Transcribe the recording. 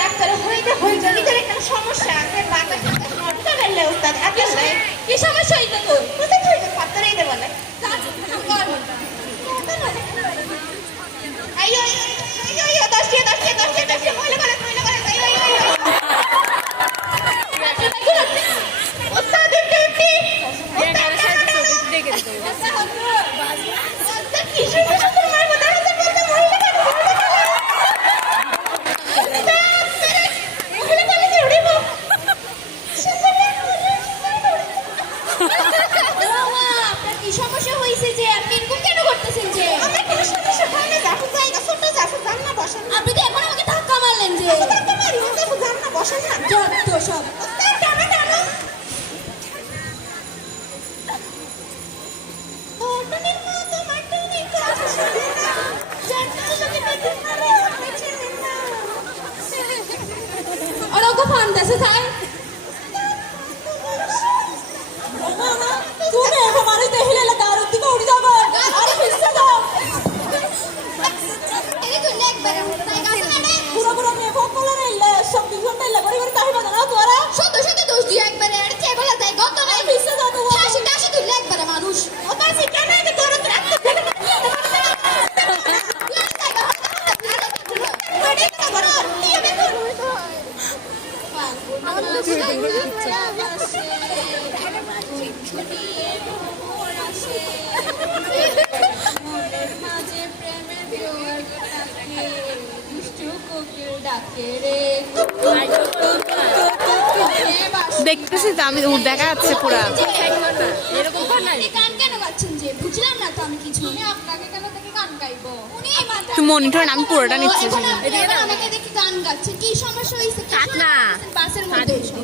doctor হইতে হইতে নিজের একটা সমস্যা কি সমস্যা হইতে তোর কোথায় হইতে পাত্তারই দেব না আইয়ো আইয়ো আইয়ো দশটি মহিলা করে ওস্তাদ দেখতে কি সমস্যা তোর মার মধ্যে দেখতেছি তো আমি দেখা যাচ্ছে পুরা তুই মনিটর আমি পুরোটা নিচ্ছি আমাকে দেখি গান গাচ্ছে কি সমস্যা হয়েছে বাসের মধ্যে